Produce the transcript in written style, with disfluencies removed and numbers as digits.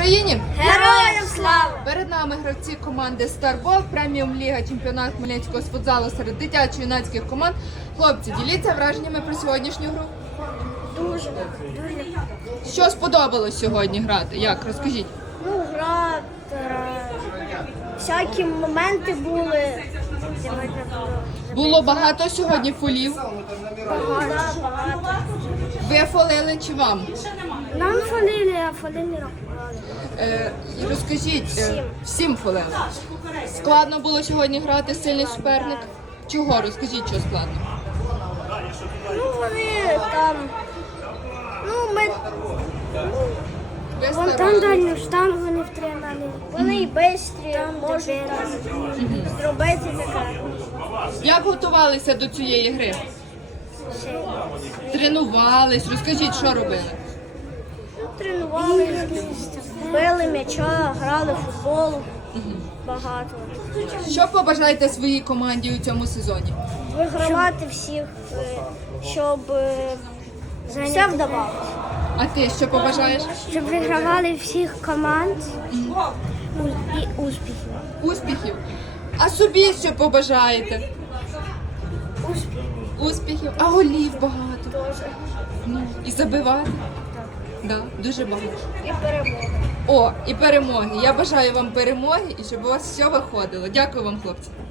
Україні! Героям слава! Перед нами гравці команди Старбол, преміум ліга, чемпіонат Хмельницького з футзалу серед дитячо-юнацьких команд. Хлопці, діліться враженнями про сьогоднішню гру. Дуже. Що сподобалось сьогодні грати? Як? Розкажіть. Гра, всякі моменти були. Було багато сьогодні фолів. Багато. Ви фолили чи вам? Нам фалили, а фалили рахували. Розкажіть, всім фолили. Складно було сьогодні грати, сильний суперник? Чого? Розкажіть, що складно. Вони там, ми Ви вон там старались. дальню штангу не втримали. Вони і бистрі, можуть там зробити таке. Як готувалися до цієї гри? Тренувались, розкажіть, що робили? Тренувалися, били м'яча, грали в футбол. Багато. Що побажаєте своїй команді у цьому сезоні? Вигравати всіх, щоб все вдавалося. А ти що побажаєш? Щоб вигравали всіх команд і успіхів. Успіхів. А собі що побажаєте? Успіхів. А голів багато. Теж. Ну, і забивати? Да, дуже багато. І перемоги. О, і перемоги. Я бажаю вам перемоги і щоб у вас все виходило. Дякую вам, хлопці.